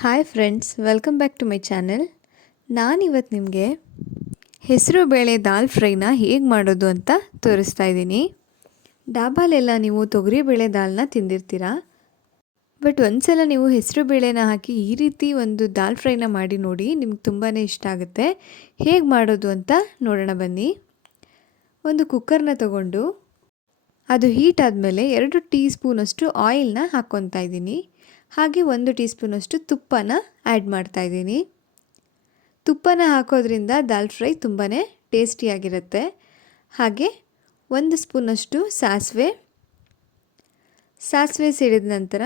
Hi friends, welcome back to my channel. ನಾನಿವತ್ತು ನಿಮಗೆ ಹೆಸರು ಬೇಳೆ ದಾಲ್ ಫ್ರೈನ ಹೇಗೆ ಮಾಡೋದು ಅಂತ ತೋರಿಸ್ತಾ ಇದ್ದೀನಿ. ಡಾಬಾಲೆಲ್ಲ ನೀವು ತೊಗರಿಬೇಳೆ ದಾಲ್ನ ತಿಂದಿರ್ತೀರ. ಬಟ್ ಒಂದ್ಸಲ ನೀವು ಹೆಸರು ಬೇಳೆನ ಹಾಕಿ ಈ ರೀತಿ ಒಂದು ದಾಲ್ ಫ್ರೈನ ಮಾಡಿ ನೋಡಿ, ನಿಮ್ಗೆ ತುಂಬಾ ಇಷ್ಟ ಆಗುತ್ತೆ. ಹೇಗೆ ಮಾಡೋದು ಅಂತ ನೋಡೋಣ ಬನ್ನಿ. ಒಂದು ಕುಕ್ಕರ್ನ ತಗೊಂಡು ಅದು ಹೀಟ್ ಆದಮೇಲೆ 2 ಟೀ ಸ್ಪೂನಷ್ಟು ಆಯಿಲ್ನ ಹಾಕ್ಕೊತಾ ಇದ್ದೀನಿ. ಹಾಗೆ 1 ಟೀ ಸ್ಪೂನಷ್ಟು ತುಪ್ಪನ ಆ್ಯಡ್ ಮಾಡ್ತಾಯಿದ್ದೀನಿ. ತುಪ್ಪನ ಹಾಕೋದ್ರಿಂದ ದಾಲ್ ಫ್ರೈ ತುಂಬಾ ಟೇಸ್ಟಿಯಾಗಿರುತ್ತೆ. ಹಾಗೆ 1 ಸ್ಪೂನಷ್ಟು ಸಾಸಿವೆ ಸಿಡಿದ ನಂತರ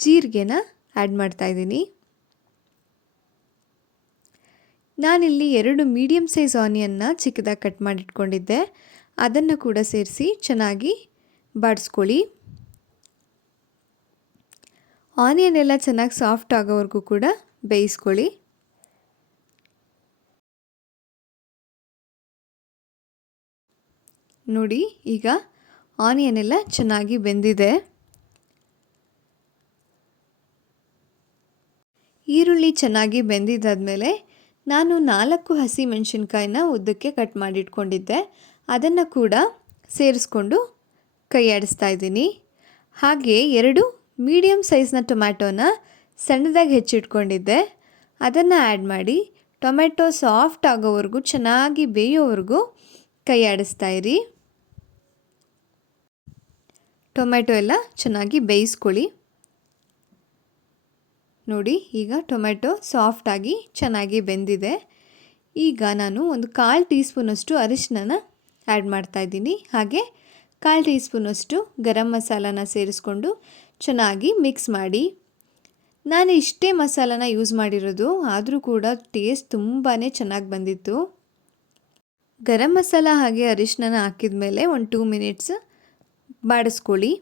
ಜೀರಿಗೆನ ಆ್ಯಡ್ ಮಾಡ್ತಾಯಿದ್ದೀನಿ. ನಾನಿಲ್ಲಿ 2 ಮೀಡಿಯಮ್ ಸೈಜ್ ಆನಿಯನ್ನ ಚಿಕ್ಕದಾಗಿ ಕಟ್ ಮಾಡಿಟ್ಕೊಂಡಿದ್ದೆ. ಅದನ್ನು ಕೂಡ ಸೇರಿಸಿ ಚೆನ್ನಾಗಿ ಬಾಡಿಸ್ಕೊಳ್ಳಿ. ಆನಿಯನ್ ಎಲ್ಲ ಚೆನ್ನಾಗಿ ಸಾಫ್ಟ್ ಆಗೋವರೆಗೂ ಕೂಡ ಬೇಯಿಸ್ಕೊಳ್ಳಿ. ನೋಡಿ, ಈಗ ಆನಿಯನ್ ಎಲ್ಲ ಚೆನ್ನಾಗಿ ಬೆಂದಿದೆ. ಈರುಳ್ಳಿ ಚೆನ್ನಾಗಿ ಬೆಂದಿದ್ದಾದಮೇಲೆ ನಾನು 4 ಹಸಿಮೆಣಸಿನ್ಕಾಯಿನ ಉದ್ದಕ್ಕೆ ಕಟ್ ಮಾಡಿಟ್ಕೊಂಡಿದ್ದೆ. ಅದನ್ನು ಕೂಡ ಸೇರಿಸ್ಕೊಂಡು ಕೈ ಆಡಿಸ್ತಾ ಇದ್ದೀನಿ. ಹಾಗೆ 2 ಮೀಡಿಯಮ್ ಸೈಜ್ನ ಟೊಮ್ಯಾಟೋನ ಸಣ್ಣದಾಗಿ ಹೆಚ್ಚಿಟ್ಕೊಂಡಿದ್ದೆ. ಅದನ್ನು ಆ್ಯಡ್ ಮಾಡಿ ಟೊಮೆಟೊ ಸಾಫ್ಟ್ ಆಗೋವರೆಗೂ ಚೆನ್ನಾಗಿ ಬೇಯೋವರೆಗೂ ಕೈ ಆಡಿಸ್ತಾ ಇರಿ. ಟೊಮೆಟೊ ಎಲ್ಲ ಚೆನ್ನಾಗಿ ಬೇಯಿಸ್ಕೊಳ್ಳಿ. ನೋಡಿ, ಈಗ ಟೊಮೆಟೊ ಸಾಫ್ಟಾಗಿ ಚೆನ್ನಾಗಿ ಬೆಂದಿದೆ. ಈಗ ನಾನು ಒಂದು 1/4 ಟೀ ಸ್ಪೂನಷ್ಟು ಅರಿಶಿನ ಆ್ಯಡ್ ಮಾಡ್ತಾಯಿದ್ದೀನಿ. ಹಾಗೆ 1/4 ಟೀ ಸ್ಪೂನಷ್ಟು ಗರಂ ಮಸಾಲಾನ ಸೇರಿಸ್ಕೊಂಡು ಚೆನ್ನಾಗಿ ಮಿಕ್ಸ್ ಮಾಡಿ. ನಾನು ಇಷ್ಟೇ ಮಸಾಲಾನ ಯೂಸ್ ಮಾಡಿರೋದು, ಆದರೂ ಕೂಡ ಟೇಸ್ಟ್ ತುಂಬಾ ಚೆನ್ನಾಗಿ ಬಂದಿತ್ತು. ಗರಂ ಮಸಾಲ ಹಾಗೆ ಅರಿಶಿನ ಹಾಕಿದ ಮೇಲೆ ಒಂದು 2 ಮಿನಿಟ್ಸ್ ಬಾಡಿಸ್ಕೊಳ್ಳಿ.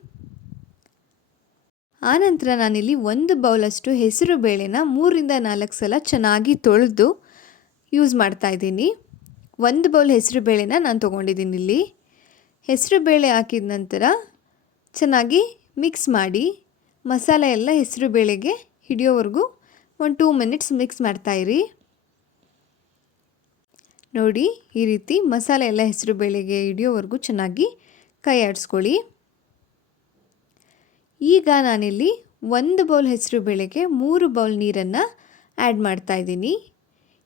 ಆನಂತರ ನಾನಿಲ್ಲಿ 1 ಬೌಲಷ್ಟು ಹೆಸರು ಬೇಳೆನ 3ರಿಂದ 4 ಸಲ ಚೆನ್ನಾಗಿ ತೊಳೆದು ಯೂಸ್ ಮಾಡ್ತಾಯಿದ್ದೀನಿ. 1 ಬೌಲ್ ಹೆಸರು ಬೇಳೆನ ನಾನು ತೊಗೊಂಡಿದ್ದೀನಿ. ಇಲ್ಲಿ ಹೆಸರು ಬೇಳೆ ಹಾಕಿದ ನಂತರ ಚೆನ್ನಾಗಿ ಮಿಕ್ಸ್ ಮಾಡಿ. ಮಸಾಲೆ ಎಲ್ಲ ಹೆಸರು ಬೇಳೆಗೆ ಹಿಡಿಯೋವರೆಗೂ ಒಂದು 2 ಮಿನಿಟ್ಸ್ ಮಿಕ್ಸ್ ಮಾಡ್ತಾಯಿರಿ. ನೋಡಿ, ಈ ರೀತಿ ಮಸಾಲೆ ಎಲ್ಲ ಹೆಸರು ಬೇಳೆಗೆ ಹಿಡಿಯೋವರೆಗೂ ಚೆನ್ನಾಗಿ ಕೈ ಆಡಿಸ್ಕೊಳ್ಳಿ. ಈಗ ನಾನಿಲ್ಲಿ 1 ಬೌಲ್ ಹೆಸರು ಬೇಳೆಗೆ 3 ಬೌಲ್ ನೀರನ್ನು ಆ್ಯಡ್ ಮಾಡ್ತಾಯಿದ್ದೀನಿ.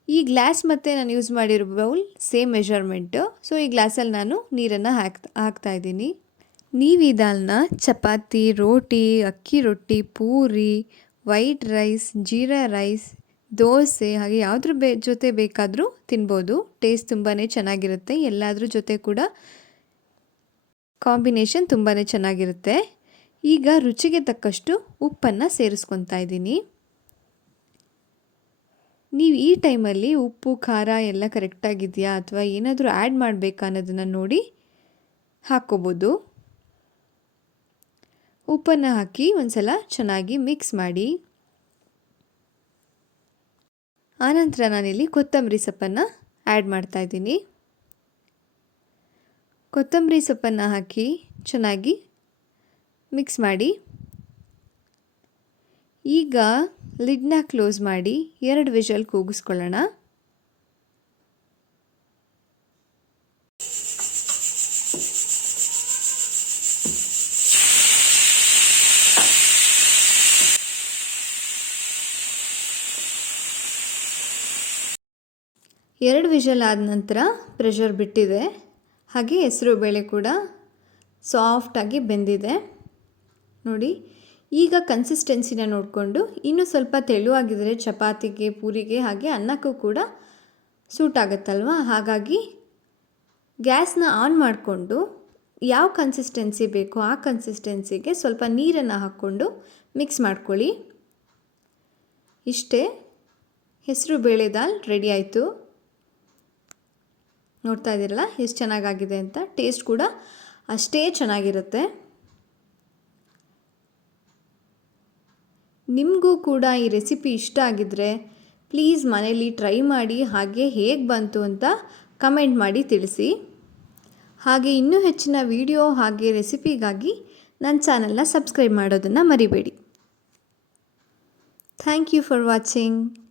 ಈ ಗ್ಲಾಸ್ ಮತ್ತು ನಾನು ಯೂಸ್ ಮಾಡಿರೋ ಬೌಲ್ ಸೇಮ್ ಮೆಷರ್ಮೆಂಟು. ಸೊ ಈ ಗ್ಲಾಸಲ್ಲಿ ನಾನು ನೀರನ್ನು ಹಾಕ್ತಾಯಿದ್ದೀನಿ. ನೀವು ಈ ದಾಲ್ನ ಚಪಾತಿ, ರೋಟಿ, ಅಕ್ಕಿ ರೊಟ್ಟಿ, puri, white rice, jeera rice, dosa ಹಾಗೆ ಯಾವುದ್ರ ಜೊತೆ ಬೇಕಾದರೂ ತಿನ್ಬೋದು. ಟೇಸ್ಟ್ ತುಂಬಾ ಚೆನ್ನಾಗಿರುತ್ತೆ. ಎಲ್ಲಾದ್ರ ಜೊತೆ ಕೂಡ ಕಾಂಬಿನೇಷನ್ ತುಂಬಾ ಚೆನ್ನಾಗಿರುತ್ತೆ. ಈಗ ರುಚಿಗೆ ತಕ್ಕಷ್ಟು ಉಪ್ಪನ್ನು ಸೇರಿಸ್ಕೊತಾ ಇದ್ದೀನಿ. ನೀವು ಈ ಟೈಮಲ್ಲಿ ಉಪ್ಪು ಖಾರ ಎಲ್ಲ ಕರೆಕ್ಟಾಗಿದೆಯಾ ಅಥವಾ ಏನಾದರೂ ಆ್ಯಡ್ ಮಾಡಬೇಕಾ ಅನ್ನೋದನ್ನು ನೋಡಿ ಹಾಕ್ಕೋಬೋದು. ಉಪ್ಪನ್ನು ಹಾಕಿ ಒಂದ್ಸಲ ಚೆನ್ನಾಗಿ ಮಿಕ್ಸ್ ಮಾಡಿ. ಆನಂತರ ನಾನಿಲ್ಲಿ ಕೊತ್ತಂಬರಿ ಸೊಪ್ಪನ್ನು ಆ್ಯಡ್ ಮಾಡ್ತಾಯಿದ್ದೀನಿ. ಕೊತ್ತಂಬರಿ ಸೊಪ್ಪನ್ನು ಹಾಕಿ ಚೆನ್ನಾಗಿ ಮಿಕ್ಸ್ ಮಾಡಿ. ಈಗ ಲಿಡ್ನ ಕ್ಲೋಸ್ ಮಾಡಿ 2 ವಿಷಲ್ ಕೂಗಿಸ್ಕೊಳ್ಳೋಣ. ಎರಡು ವಿಷಲ್ ಆದ ನಂತರ ಪ್ರೆಷರ್ ಬಿಟ್ಟಿದೆ. ಹಾಗೆ ಹೆಸರು ಬೇಳೆ ಕೂಡ ಸಾಫ್ಟಾಗಿ ಬೆಂದಿದೆ. ನೋಡಿ, ಈಗ ಕನ್ಸಿಸ್ಟೆನ್ಸಿನ ನೋಡಿಕೊಂಡು ಇನ್ನೂ ಸ್ವಲ್ಪ ತೆಳುವಾಗಿದ್ದರೆ ಚಪಾತಿಗೆ, ಪೂರಿಗೆ ಹಾಗೆ ಅನ್ನಕ್ಕೂ ಕೂಡ ಸೂಟ್ ಆಗುತ್ತಲ್ವ. ಹಾಗಾಗಿ ಗ್ಯಾಸ್ನ ಆನ್ ಮಾಡಿಕೊಂಡು ಯಾವ ಕನ್ಸಿಸ್ಟೆನ್ಸಿ ಬೇಕೋ ಆ ಕನ್ಸಿಸ್ಟೆನ್ಸಿಗೆ ಸ್ವಲ್ಪ ನೀರನ್ನು ಹಾಕ್ಕೊಂಡು ಮಿಕ್ಸ್ ಮಾಡ್ಕೊಳ್ಳಿ. ಇಷ್ಟೇ, ಹೆಸರು ಬೇಳೆ ದಾಲ್ ರೆಡಿ ಆಯಿತು. ನೋಡ್ತಾ ಇದ್ದೀರಲ್ಲ ಎಷ್ಟು ಚೆನ್ನಾಗಾಗಿದೆ ಅಂತ. ಟೇಸ್ಟ್ ಕೂಡ ಅಷ್ಟೇ ಚೆನ್ನಾಗಿರುತ್ತೆ. ನಿಮಗೂ ಕೂಡ ಈ ರೆಸಿಪಿ ಇಷ್ಟ ಆಗಿದ್ದರೆ ಪ್ಲೀಸ್ ಮನೇಲಿ ಟ್ರೈ ಮಾಡಿ. ಹಾಗೆ ಹೇಗೆ ಬಂತು ಅಂತ ಕಮೆಂಟ್ ಮಾಡಿ ತಿಳಿಸಿ. ಹಾಗೆ ಇನ್ನೂ ಹೆಚ್ಚಿನ ವಿಡಿಯೋ ಹಾಗೆ ರೆಸಿಪಿಗಾಗಿ ನನ್ನ ಚಾನಲ್ನ ಸಬ್ಸ್ಕ್ರೈಬ್ ಮಾಡೋದನ್ನು ಮರಿಬೇಡಿ. Thank you for watching.